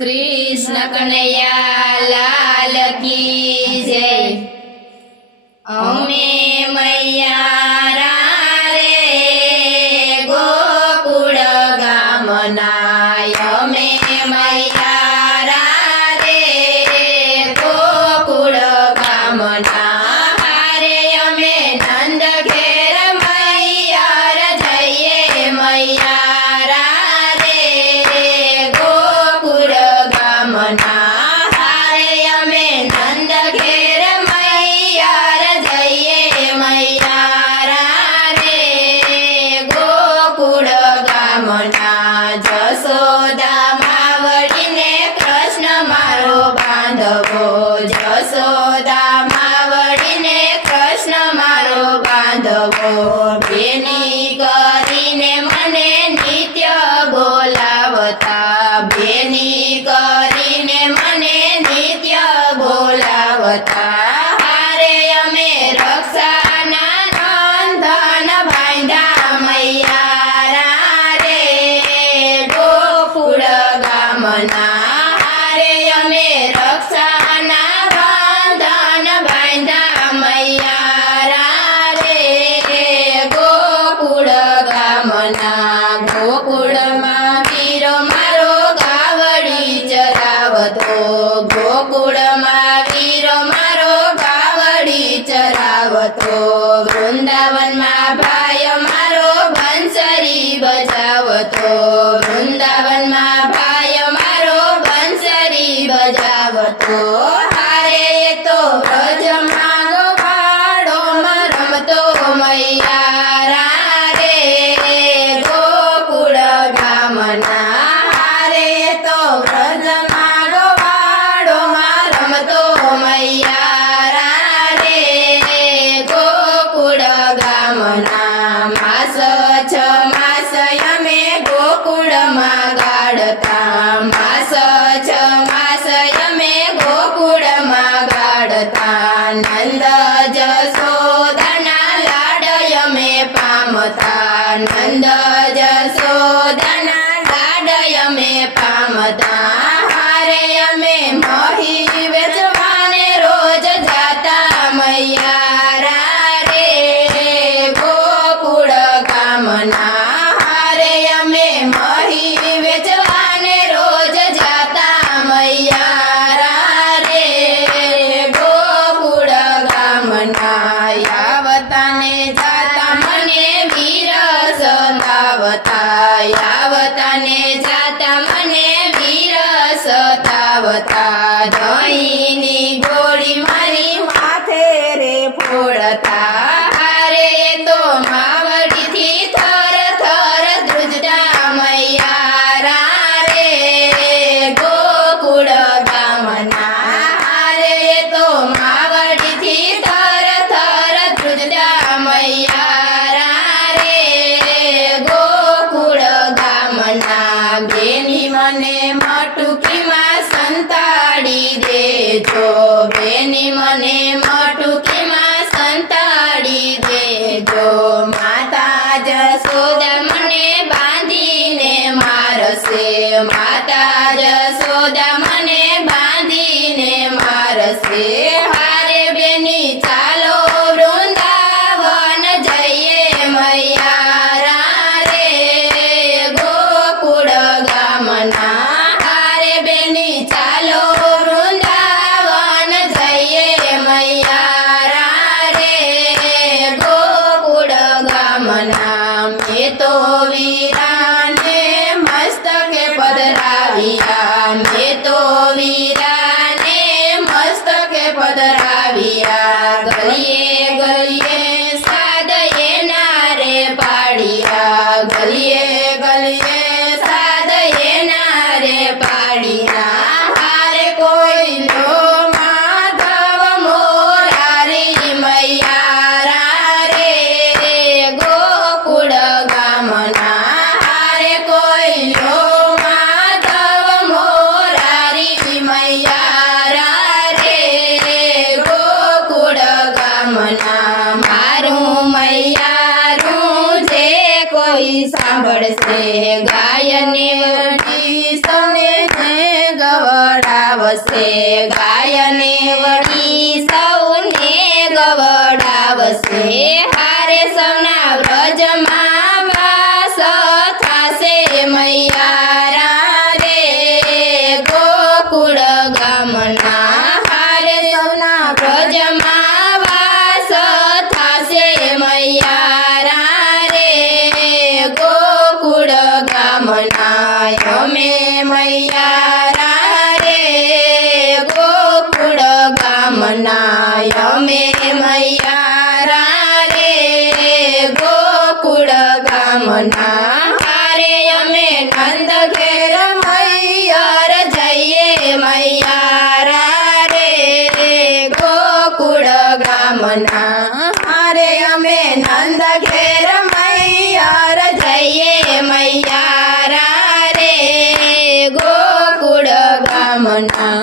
कृष्ण कन्हैया लाल की जय। अमे मैया रे गोकुळ गामना अमे मैया रे गोकुळ गामना हारे अमे नंद घेर मैया जइए मैया रे गोकुळ गामना हारे अमे नंद घेर मैया जइए मैया रे गोकुळ गामना जसोदा मावळीने कृष्ण मारो बांधवो जसोदा मावळीने कृष्ण मारो बांधवो बेनी કરીને મને નિત્ય બોલાવતા બેની કરીને મને નિત્ય બોલાવતા હારે અમે રક્ષાના બંધન બાંધ્યા મૈયા રે ગોકુળ ગામના હારે અમે રક્ષાના બંધન બાંધ્યા મૈયા રે ગોકુળ ગામના ગોકુળમાં વીરો મારો ગાવડી ચરાવતો ગોકુળમાં વીરો મારો ગાવડી ચરાવતો વૃંદાવનમાં ભાઈ મારો બંસરી બજાવતો વૃંદાવનમાં ભાઈ મારો બંસરી બજાવતો હારે તો વ્રજમાં ગોવાળોમાં રમતો મૈયા રે ગોકુળ ગામના હારે તો વ્રજમાં ગોવાળોમાં રમતો મૈયા રે ગોકુળ ગામના માસ છ માસ અમે ગોકુળમાં ગાળતા માસ છ માસ અમે ગોકુળમાં ગાળતા નંદ જસોદાના લાડ અમે પામતા નંદ જસોદાના લાડ અમે પામતા હારે અમે મહી વેચવાને રોજ જાતા મૈયા રે ગોકુળ ગામના હારે અમે મહી વેચવાને રોજ જાતા મૈયા રે ગોકુળ ગામના યાવતાને જાતા મને વીર સતાવતા યાવતાને જાતા મને વીર સતાવતા દહીંની ગોળી મારી માથે રે ફોડતા હારે તો માવડીથી થર થર ધ્રુજતા મૈયા રે ગોકુળ ગામના હારે તો માવડીથી થર થર ધ્રુજતા મૈયા રે ગોકુળ ગામના બેની મને મટુકીમાં સંતાડી દેજો બેની મને મટુકીમાં સંતાડી દેજો માતા જસોદા મને બાંધીને મારશે માતા જસોદા મને બાંધીને મારશે હારે બેની ચાલો વૃંદાવન જઈએ મૈયા રે ગોકુળ ગામના હારે બેની ચાલો વૃંદાવન જઈએ મૈયા રે ગોકુળ ગામના મેં તો વીરાને મસ્તકે પધરાવ્યા મેં તો વીરાને મસ્તકે પધરાવ્યા ગલીએ ગલીએ સાદયે નારે પાડ્યા ગલીએ ગલીએ સાદયે નારે પાડ્યા હારે કોઈ લો માધવ મોરારી મૈયા રે ગોકુળ ગામના હારે કોઈ લો માધવ મોરારી ગવડાવશે ગાયને વળી સૌને ગવડાવશે હારે સૌના વ્રજમાં વાસ થાશે મૈયારા રે ગોકુળ ગામના હારે સૌના વ્રજમાં વાસ થાશે મૈયારા રે ગોકુળ ગામના અમે મૈયારા રે ગોકુળ ગામના અમે મૈયારા રે ગોકુળ ગામના હારે અમે નંદ ઘેર મૈયર જઈએ મૈયારા રે ગોકુળ ગામના હારે અમે નંદ ઘેર મૈયર જઈએ મૈયારા રે ગોકુળ ગામના